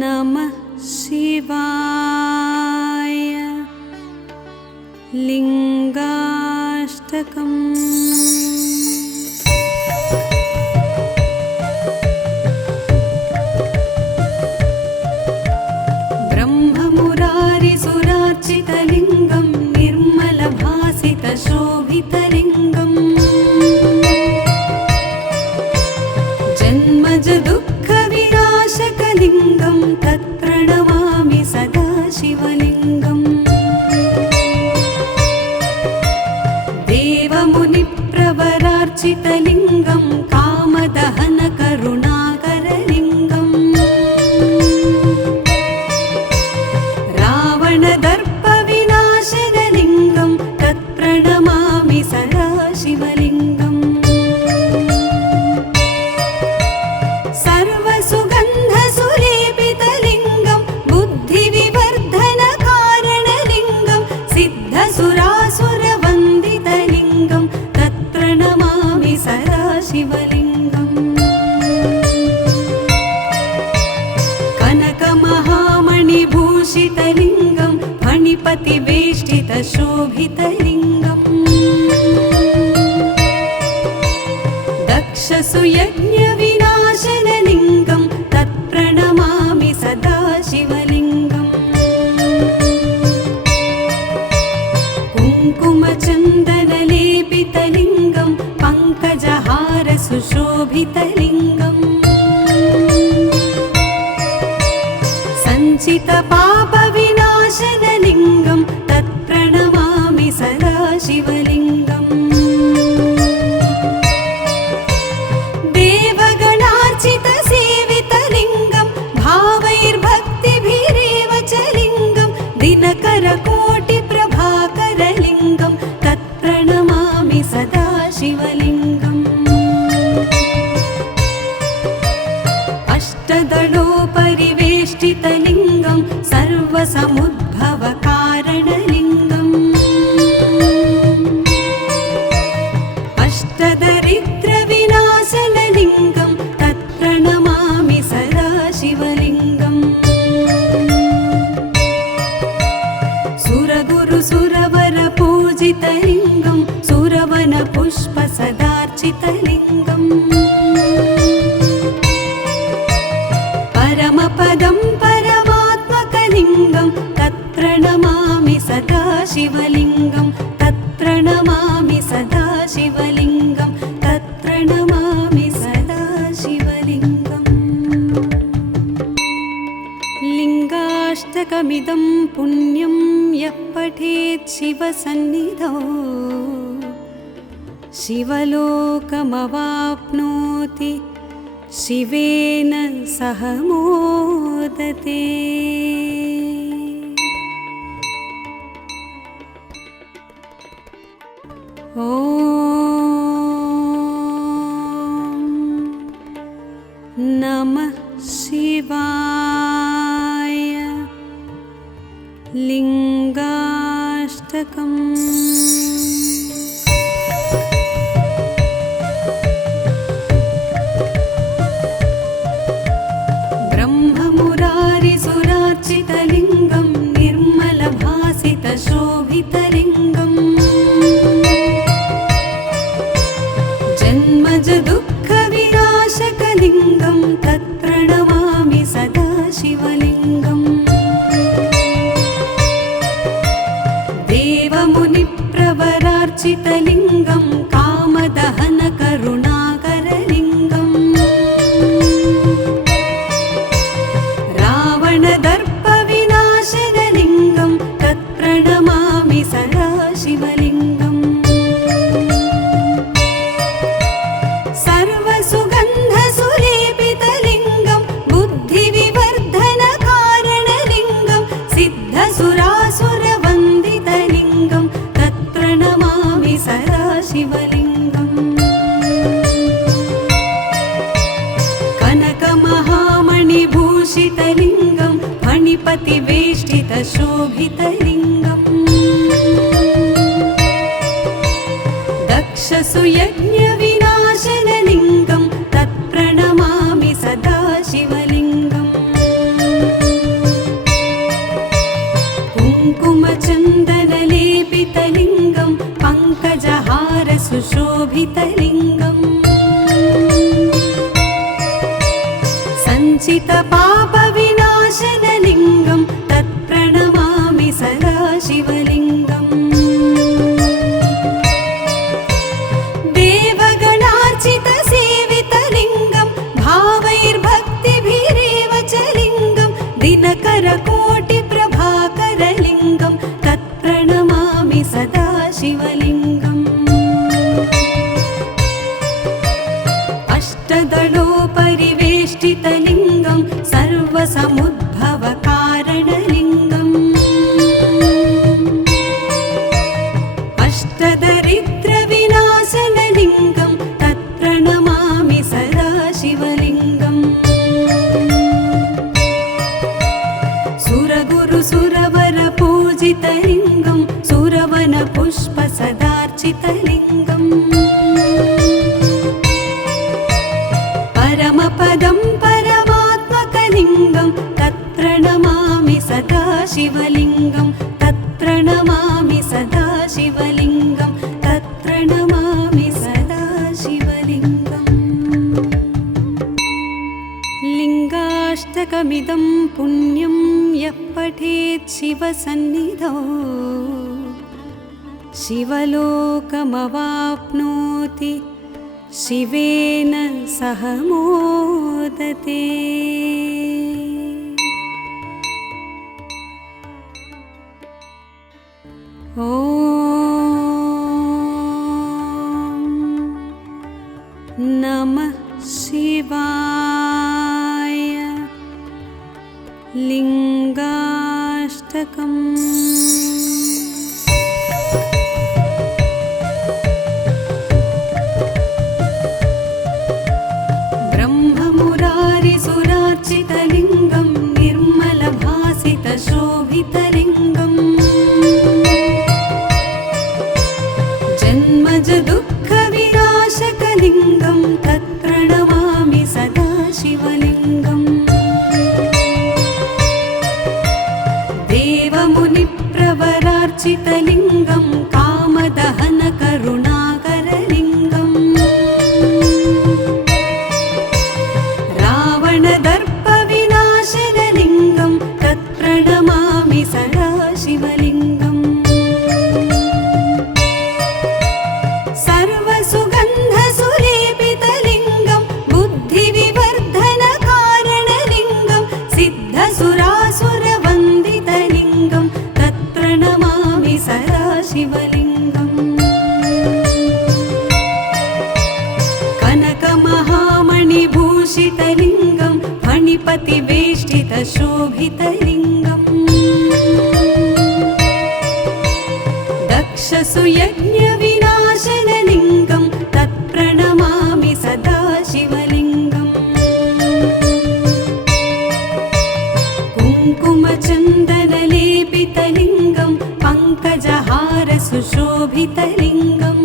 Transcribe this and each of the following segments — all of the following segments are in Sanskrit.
नमः शिवाय लिंगाष्टकम्। ब्रह्ममुरारिसुरार्चितलिङ्गं निर्मलभासितशोभितलिङ्गम् जन्मज दुःखविनाशकलिङ्गं तत्प्रणमामि सदा शिवलिङ्गम्। देवमुनिप्रवरार्चितलिङ्गं कामदहनकरुणाकरलिङ्गम् रावणदर्पविनाशनलिङ्गं तत्प्रणमामि सदा शिवलिङ्गम्। सर्वसुगन्धसुलेपितलिङ्गं बुद्धिविवर्धनकारणलिङ्गं सिद्धसुरासुरवन्दितलिङ्गं तत्प्रणमामि सदा शिवलिङ्गम्। कनकमहामणिभूषितलिङ्गं फणिपतिवेष्टितशोभितलिङ्गम् दक्षसुयज्ञविनाशनलिङ्गं तत्प्रणमामि सदा शिवलिङ्गम्। कुङ्कुमचन्दनलेपितलिङ्गं पङ्कजहारसुशोभितलिङ्गम् सञ्चितपापविनाशनलिङ्गं तत्प्रणमामि सदा शिवलिङ्गम्। देवगणार्चितसेवितलिङ्गं भावैर्भक्तिभिरेव च लिङ्गं दिनकरकोटिप्रभाकरलिङ्गं तत्प्रणमामि सदा शिवलिङ्गम्। अष्टदलोपरिवेष्टितलिङ्गं सर्वसमुद्भवकारणलिङ्गम् अष्टदरिद्रविनाशनलिङ्गं तत्प्रणमामि सदा शिवलिङ्गम्। सुरगुरुसुरवरपूजितलिङ्गं सुरवनपुष्पसदार्चितलिङ्गम् परमपदं परमात्मकलिङ्गं तत्प्रणमामि सदा शिवलिङ्गं तत्प्रणमामि सदा शिवलिङ्गं तत्प्रणमामि सदा शिवलिङ्गम्। लिङ्गाष्टकमिदं पुण्यं यः पठेत् शिवसन्निधौ शिवलोकमवाप्नोति शिवेन सह मोदते। ॐ नमः शिवाय लिङ्गाष्टकम्। ब्रह्ममुरारिसुरार्चितलिङ्गं निर्मलभासितशोभितलिङ्गम् जन्मज दुःखविनाशकलिङ्गं तत्प्रणमामि सदा शिवलिङ्गम्। देवमुनिप्रवरार्चितलिङ्गं कामदहनकरुणाकरलिङ्गम् रावणदर्पविनाशनलिङ्गं तत्प्रणमामि सदा शिवलिङ्गम्। सर्वसुगन्धसुलेपितलिङ्गं बुद्धिविवर्धनकारणलिङ्गं सिद्धसुरासुरवन्दितलिङ्गं तत्प्रणमामि सदा शिवलिङ्गम्। कनकमहामणिभूषितलिङ्गं फणिपतिवेष्टितशोभितलिङ्गम् दक्षसुयज्ञविनाश शोभितलिङ्गम् सञ्चितपापविनाशनलिङ्गं तत्प्रणमामि सदा शिवलिङ्गम् देवगणार्चितसेवितलिङ्गं भावैर्भक्तिभिरेव च लिङ्गं दिनकरकोटिप्रभाकरलिङ्गं तत्प्रणमामि सदा शिवलिङ्गम् अष्टदलोपरिवेष्टितलिङ्गं सर्वसमुद्भवकारणलिङ्गम् अष्टदरिद्रविनाशनलिङ्गं तत्प्रणमामि सदा शिवलिङ्गम् सुरगुरुसुरवरपूजितलिङ्गं सुरवनपुष्पसदार्चितलिङ्गम् परमपदं परमात्मकलिङ्गं तत्प्रणमामि सदा शिवलिङ्गं तत्प्रणमामि सदा शिवलिङ्गं तत्प्रणमामि सदा शिवलिङ्गम् लिङ्गाष्टकमिदं पुण्यं यः पठेत् शिवसन्निधौ शिवलोकमवाप्नोति शिवेन सह मोदते। ॐ नमः शिवाय। लिङ्गाष्टकम्। ब्रह्ममुरारिसुरार्चितलिङ्गं निर्मलभासितशोभितलिङ्गम् जन्मजदुःखविनाशकलिङ्गं तत्प्रणमामि सदा शिवलिङ्गम् देवमुनिप्रवरार्चितलिङ्गं कामदहनकरुणाकरलिङ्गम् रावणदर्पविनाशनलिङ्गं तत्प्रणमामि सदा शिवलिङ्गम् सर्वसुगन्धसुलेपितलिङ्गं बुद्धिविवर्धनकारणलिङ्गं सिद्धसुरासुरवन्दितलिङ्गं तत्प्रणमामि सदा शिवलिङ्गम् कनकमहामणिभूषितलिङ्गं फणिपतिवेष्टितशोभितलिङ्गम् दक्षसुयज्ञविनाशनलिङ्गं तत्प्रणमामि सदा शिवलिङ्गम् कुङ्कुमचन्दनलेपितलिङ्गं पङ्कजहारसुशोभितलिङ्गम्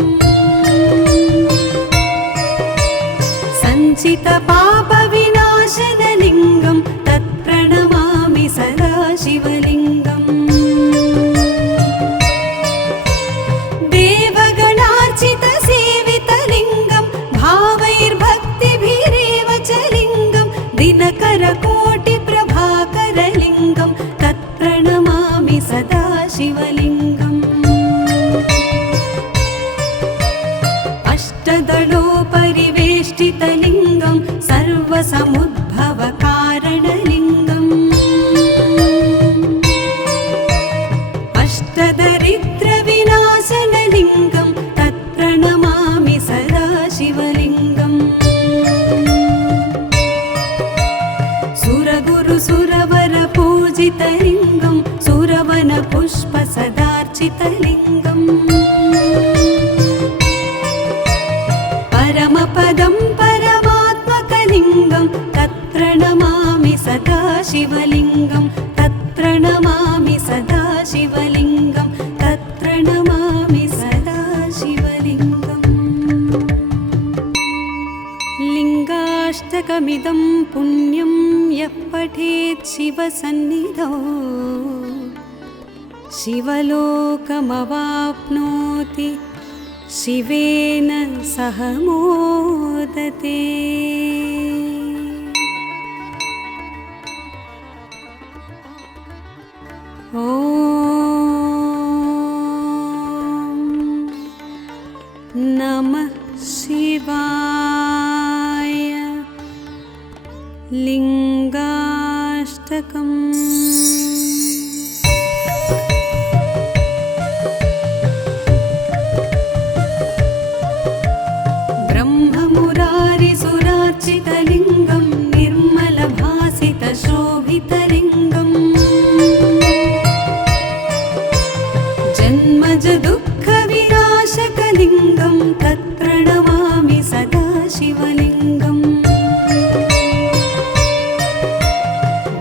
सञ्चितपापविनाशनलिङ्गं तत्प्रणमामि सदा शिवलिङ्गम् देवगणार्चितसेवितलिङ्गं भावैर्भक्तिभिरेव च लिङ्गं दिनकरकोटिप्रभाकरलिङ्गं तत्प्रणमामि सदा शिवलिङ्गम् अष्टदलोपरिवेष्टितलिङ्गं सर्वसमुद्भवकारणलिङ्गम् अष्टदरिद्रविनाशनलिङ्गं तत्प्रणमामि सदा शिवलिङ्गम् सुरगुरुसुरवरपूजितलिङ्गं सुरवनपुष्पसदार्चितलिङ्गम् परमपदं परमात्मकलिङ्गं तत्प्रणमामि सदा शिवलिङ्गं तत्प्रणमामि सदा शिवलिङ्गं तत्प्रणमामि सदा शिवलिङ्गम् लिङ्गाष्टकमिदं पुण्यं यः पठेत् शिवसन्निधौ शिवलोकमवाप्नोति शिवेन सह मोदते। ॐ नमः शिवाय। लिङ्गाष्टकम्। ब्रह्ममुरारिसुरार्चितलिङ्गं निर्मलभासितशोभितलिङ्गम् जन्मज दुःखविनाशकलिङ्गं तत्प्रणमामि सदा शिवलिङ्गम्।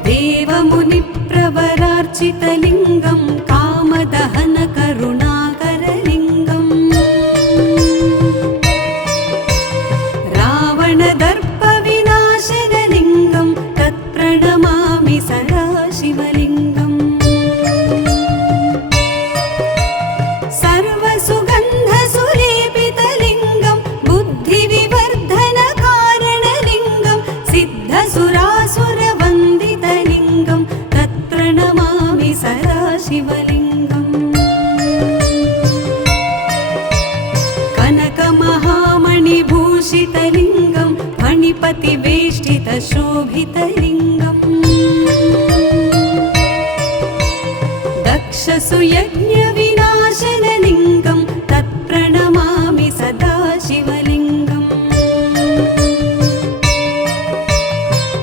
देवमुनिप्रवरार्चितलिङ्गं कामदहनकरुणाकरलिङ्गम् रावणदर्पविनाशनलिङ्गं तत्प्रणमामि सदा शिवलिङ्गम्। सर्वसुगन्धसुलेपितलिङ्गं बुद्धिविवर्धनकारणलिङ्गं सिद्धसुरासुरवन्दितलिङ्गं तत्प्रणमामि सदा शिवलिङ्गम्। कनकमहामणिभूषितलिङ्गं फणिपतिवेष्टितशोभितलिङ्गम् दक्षसुयज्ञविनाशनलिङ्गं तत्प्रणमामि सदा शिवलिङ्गम्।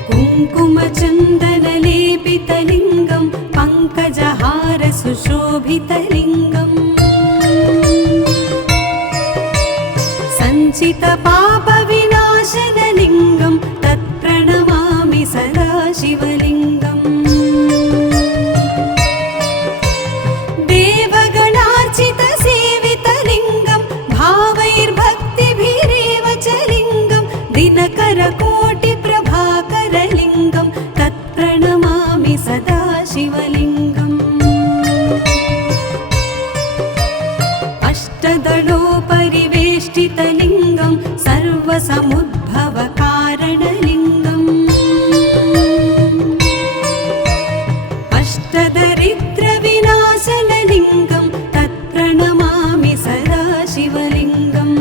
कुङ्कुमचन्दनलेपितलिङ्गं पङ्कजहारसुशोभितलिङ्गम् सञ्चितपापविनाशनलिङ्गं तत्प्रणमामि सदा शिवलिङ्गम्। देवगणार्चितसेवितलिङ्गं भावैर्भक्तिभिरेव च लिङ्गं दिनकरकोटिप्रभाकरलिङ्गं तत्प्रणमामि सदा शिवलिङ्गम्। अष्टदलोपरिवेष्टितलिङ्गं सर्वसमुद्भवकारणलिङ्गम् अष्टदरिद्रविनाशनलिङ्गं तत्प्रणमामि सदा शिवलिङ्गम्।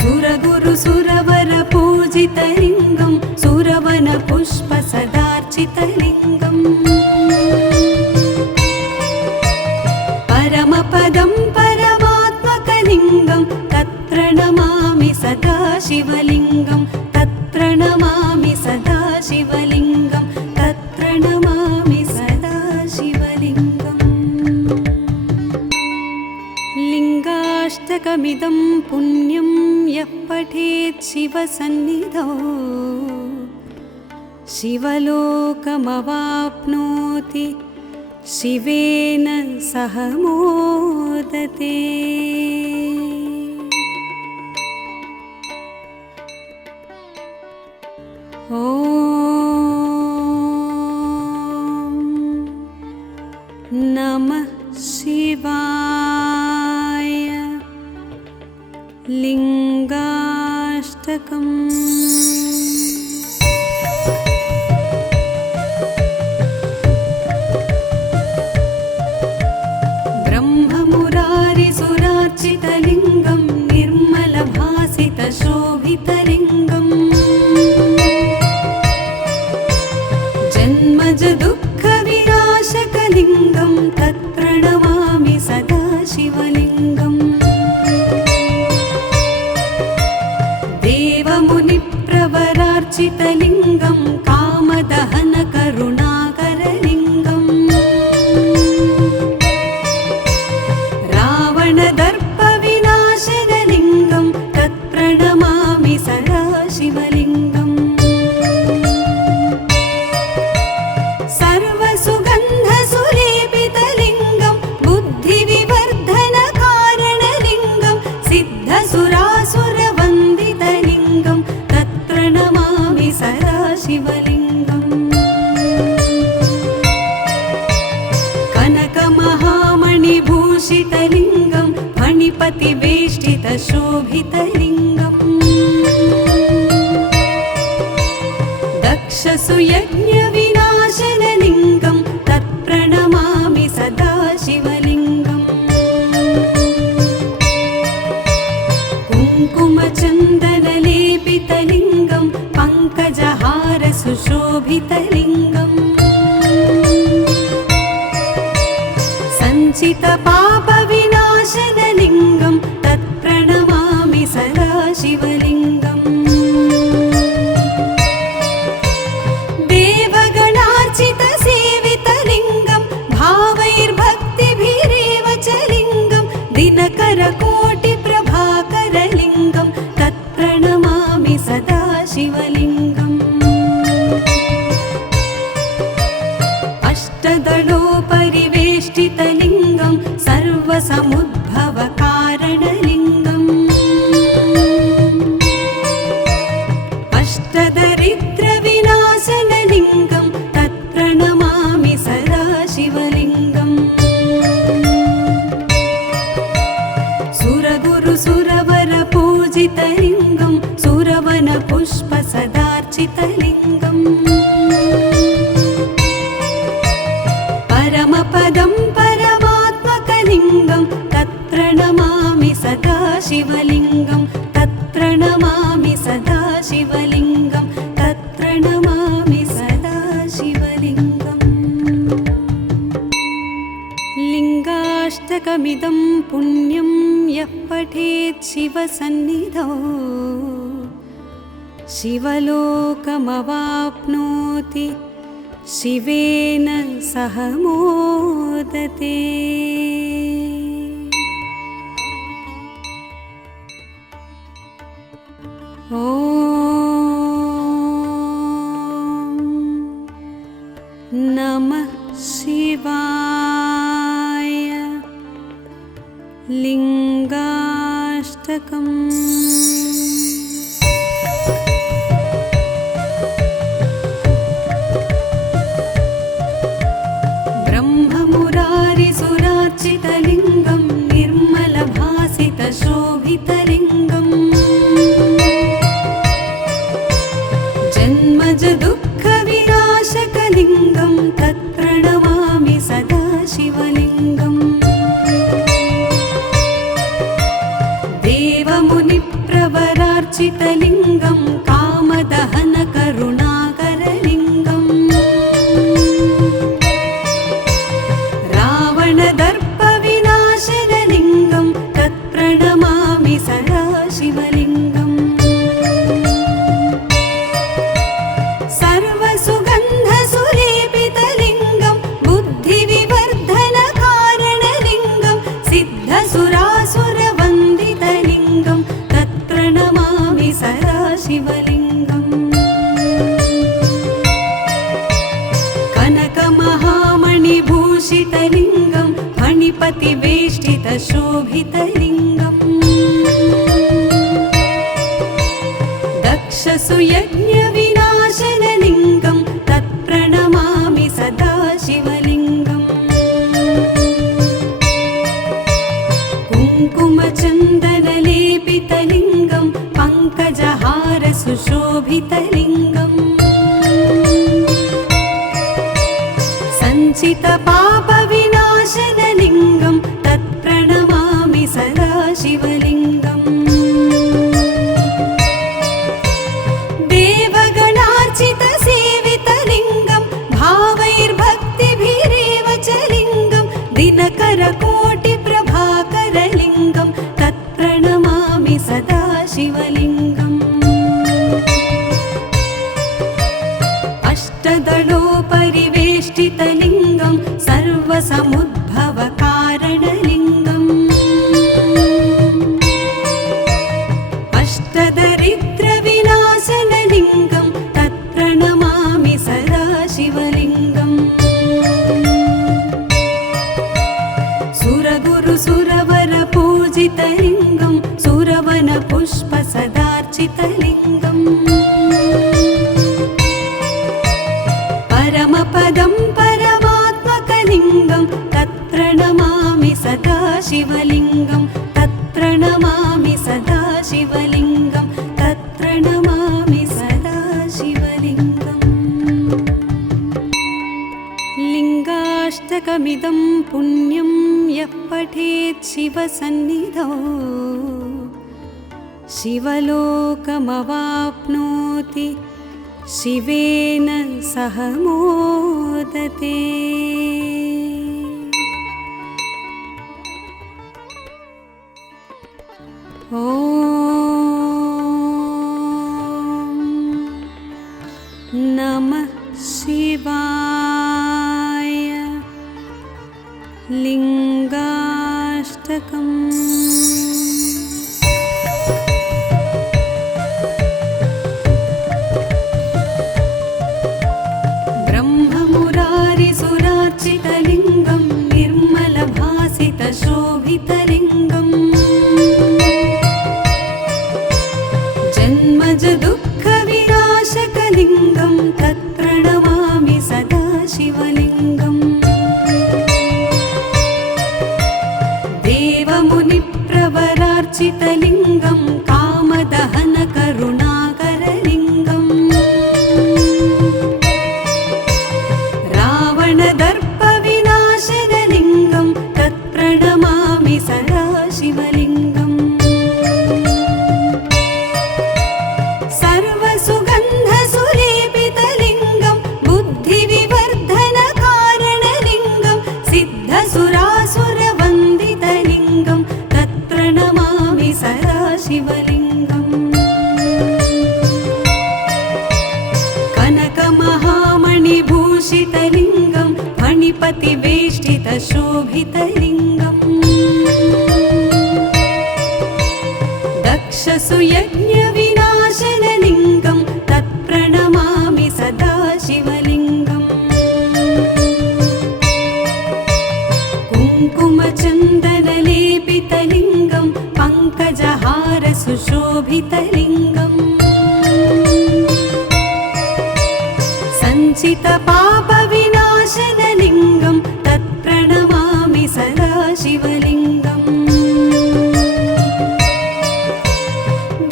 सुरगुरुसुरवरपूजितलिङ्गं सुरवनपुष्पसदार्चितलिङ्गम् परमपदं परमात्मकलिङ्गं तत्प्रणमामि सदा शिवलिङ्गं तत्प्रणमामि सदा शिवलिङ्गं तत्प्रणमामि सदा शिवलिङ्गम्। लिङ्गाष्टकमिदं पुण्यं यः पठेत् शिवसन्निधौ शिवलोकमवाप्नोति शिवेन सह मोदते। ॐ नमः शिवाय। लिङ्गाष्टकम्। ब्रह्ममुरारिसुरार्चितलिङ्गं निर्मलभासितशोभितलिङ्गम् जन्मज दुःखविनाशकलिङ्गं तत्प्रणमामि सदा शिवलिङ्गम्। देवमुनिप्रवरार्चितलिङ्गं कामदहनकरुणाकरलिङ्गम् रावणदर्पविनाशनलिङ्गं तत्प्रणमामि सदा शिवलिङ्गम्। सर्वसुगन्धसुलेपितलिङ्गं बुद्धिविवर्धनकारणलिङ्गं सिद्धसुरासुरवन्दितलिङ्गं तत्प्रणमामि सदा शिवलिङ्गम्। कनकमहामणिभूषितलिङ्गं मणिपतिवेष्टितशोभितलिङ्गम् दक्षसुयज्ञविनाशनलिङ्गं तत्प्रणमामि सदा शिवलिङ्गम् कुङ्कुमचन्दनलेपितलिङ्गं पङ्कजहारसुशोभितलिङ्गम् सञ्चितपापविनाशनलिङ्गं तत्प्रणमामि सदा शिवलिङ्गम् देवगणार्चितसेवितलिङ्गं भावैर्भक्तिभिरेव च लिङ्गं दिनकरकोटिप्रभाकरलिङ्गं तत्प्रणमामि सदा शिवलिङ्गम् अष्टदलोपरिवेष्टितलिङ्गं सर्वसमुद्भवकारणलिङ्गम् अष्टदरिद्रविनाशनलिङ्गं तत्प्रणमामि सदा शिवलिङ्गम् सुरगुरुसुरवरपूजितलिङ्गं सुरवनपुष्पसदार्चितलिङ्गम् परमपदं परमात्मकलिङ्गं तत्प्रणमामि सदा शिवलिङ्गं तत्प्रणमामि सदा शिवलिङ्गं तत्प्रणमामि सदा शिवलिङ्गम् लिङ्गाष्टकमिदं पुण्यं यः पठेत् शिवसन्निधौ शिवलोकमवाप्नोति शिवेन सह मोदते। ॐ नमः शिवाय। लिङ्गाष्टकम्। ब्रह्ममुरारिसुरार्चितलिङ्गं निर्मलभासितशोभितलिङ्गम् जन्मजदुःखविनाशकलिङ्गं तत्प्रणमामि सदा शिवलिङ्गम् देवमुनिप्रवरार्चितलिङ्गं कामदहनकरुणाकरलिङ्गम् रावणदर्पविनाशनलिङ्गं तत्प्रणमामि सदा शिवलिङ्गम् सर्वसुगन्धसुलेपितलिङ्गं बुद्धिविवर्धनकारणलिङ्गं सिद्धसुरासुरवन्दितलिङ्गं तत्प्रणमामि सदा शिवलिङ्गम् कनकमहामणिभूषितलिङ्गं मणिपतिवेष्टितशोभितलिङ्गम् दक्षसुयज्ञविनाशनलिङ्गं तत्प्रणमामि सदा शिवलिङ्गम् कुङ्कुमचन्दनलेपितलिङ्गं पङ्कजहारसुशोभितलिङ्गम् सञ्चितपापविनाशनलिङ्गं तत्प्रणमामि सदा शिवलिङ्गम् देवगणार्चितसेवितलिङ्गं भावैर्भक्तिभिरेव च लिङ्गं दिनकरकोटिप्रभाकरलिङ्गं तत्प्रणमामि सदा शिवलिङ्गम् अष्टदलोपरिवेष्टितलिङ्गं सर्वसमुद्भवकारणलिङ्गम् अष्टदरिद्रविनाशनलिङ्गं तत्प्रणमामि सदा शिवलिङ्गम् सुरगुरुसुरवरपूजितलिङ्गं सुरवनपुष्पसदार्चितलिङ्गम् परमपदं परमात्मकलिङ्गं तत्प्रणमामि सदा शिवलिङ्गं तत्प्रणमामि नमामि सदा शिवलिङ्गं तत्र नमामि सदा शिवलिङ्गम् लिङ्गाष्टकमिदं पुण्यं यः पठेत् शिवसन्निधौ शिवलोकमवाप्नोति शिवेन सह मोदते। ॐ नमः शिवाय। लिङ्गाष्टकम्। ब्रह्ममुरारिसुरार्चितलिङ्गं निर्मलभासितशोभितलिङ्गम् जन्मजदुःखविनाशकलिङ्गं तत्र नमामि सदा शिवलिङ्गम् देवमुनिप्रवरार्चितलिङ्गं कामदहनकरुणाकरलिङ्गम् रावणदर्पविनाशनलिङ्गं तत्प्रणमामि सदा शिवलिङ्गम् सर्वसुगन्धसुलेपितलिङ्गं बुद्धिविवर्धनकारणलिङ्गं सिद्धसुरासुरवन्दितलिङ्गं तत्र नमामि सदा शिवलिङ्गम् कनकमहामणिभूषितलिङ्गं फणिपतिवेष्टितशोभितलिङ्गम् दक्षसुयज्ञविनाशनलिङ्गं तत्प्रणमामि सदा शिवलिङ्गम् कुङ्कुमचन्दनलेपितलिङ्गं पङ्कजहारसुशोभितलिङ्गम् सञ्चितपापविनाशनलिङ्गं तत्प्रणमामि सदा शिवलिङ्गम्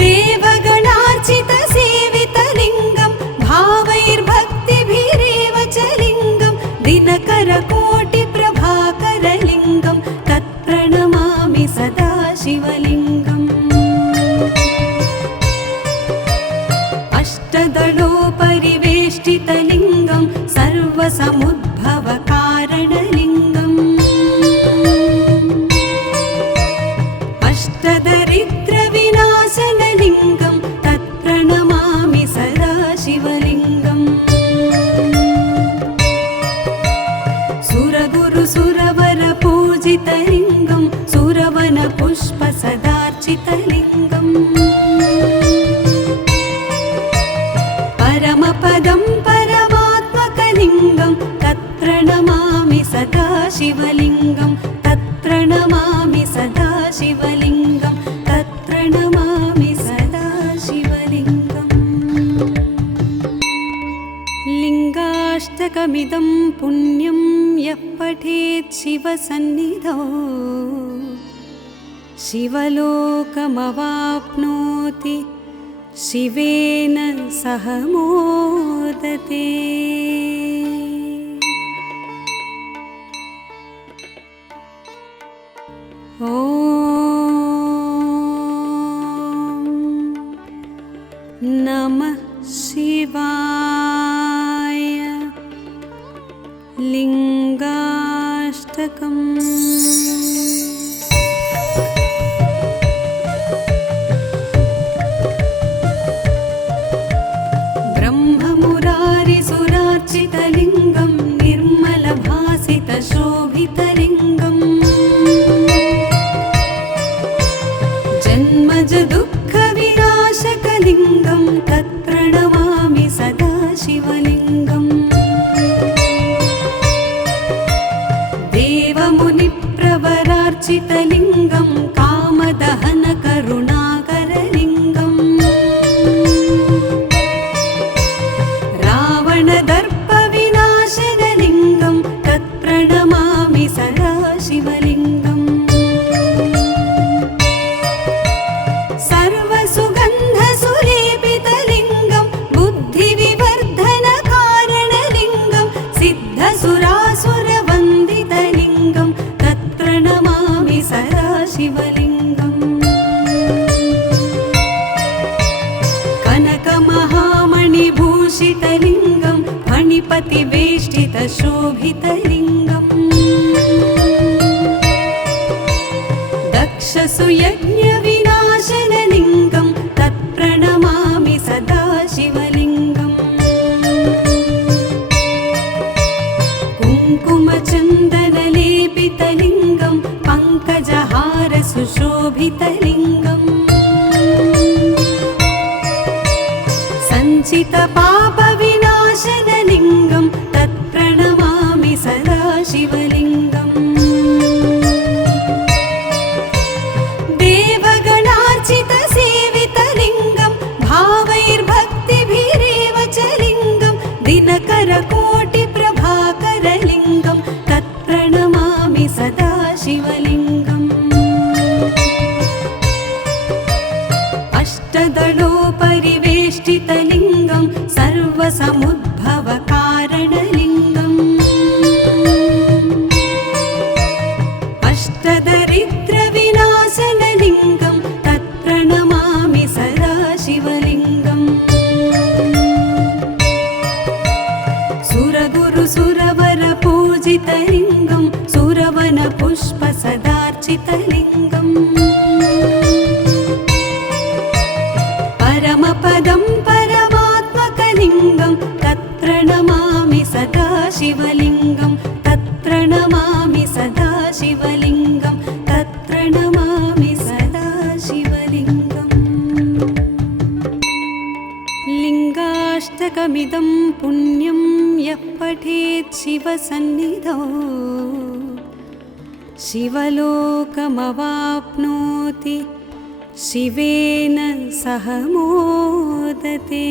देवगणार्चितसेवितलिङ्गं भावैर्भक्तिभिरेव च लिङ्गं दिनकरकोटिप्रभाकरलिङ्गं तत्प्रणमामि सदा शिवलिङ्गम् अष्टदलोपरिवेष्टितलिङ्गं सर्वसमुद्भवकारणलिङ्गम् अष्टदरिद्रविनाशनलिङ्गं तत्प्रणमामि सदा शिवलिङ्गम् सुरगुरुसुरवरपूजितलिङ्गं सुरवनपुष्पसदार्चितलिङ्गम् परमपदं परमात्मकलिङ्गं तत्र नमामि सदा शिवलिङ्गं तत्र नमामि सदा शिवलिङ्गं तत्र नमामि सदा शिवलिङ्गम् लिङ्गाष्टकमिदं पुण्यं यः पठेत् शिवसन्निधौ शिवलोकमवाप्नोति शिवेन सह मोदते। ॐ नमः शिवाय। लिङ्गाष्टकम्। ब्रह्ममुरारिसुरार्चितलिङ्गं निर्मलभासितशोभितलिङ्गम् जन्मजदुःखविनाशकलिङ्गं तत्र नमामि सदा शिवलिङ्गम् देवमुनिप्रवरार्चितलिङ्गं कामदहनकरुणाकरलिङ्गम् रावणदर्पविनाशनलिङ्गं तत्प्रणमामि सदा शिवलिङ्गम् भक्तिवेष्टितशोभितलिङ्गम् दक्षसुयज्ञविनाशनलिङ्गं तत्प्रणमामि सदा शिवलिङ्गम् कुङ्कुमचन्दनलेपितलिङ्गं पङ्कजहारसुशोभितलिङ्गम् सञ्चितपापविनाशनलिङ्गं तत्प्रणमामि सदा शिवलिङ्गम् देवगणार्चितसेवितलिङ्गं भावैर्भक्तिभिरेव च लिङ्गं दिनकरकोटिप्रभाकरलिङ्गं तत्प्रणमामि सदा शिवलिङ्गम् अष्टदलोपरिवेष्टितलिङ्गं सर्वसमुद्भवकारणलिङ्गम् अष्टदरिद्रविनाशनलिङ्गं तत्प्रणमामि सदा शिवलिङ्गम् सुरगुरुसुरवरपूजितलिङ्गं सुरवनपुष्पसदार्चितलिङ्गम् परमपदं परमात्मकलिङ्गं तत्प्रणमामि सदा शिवलिङ्गं तत्प्रणमामि सदा शिवलिङ्गं तत्प्रणमामि सदा शिवलिङ्गम् लिङ्गाष्टकमिदं पुण्यं यः पठेत् शिवसन्निधौ शिवलोकमवाप्नोति शिवेन सह मोदते।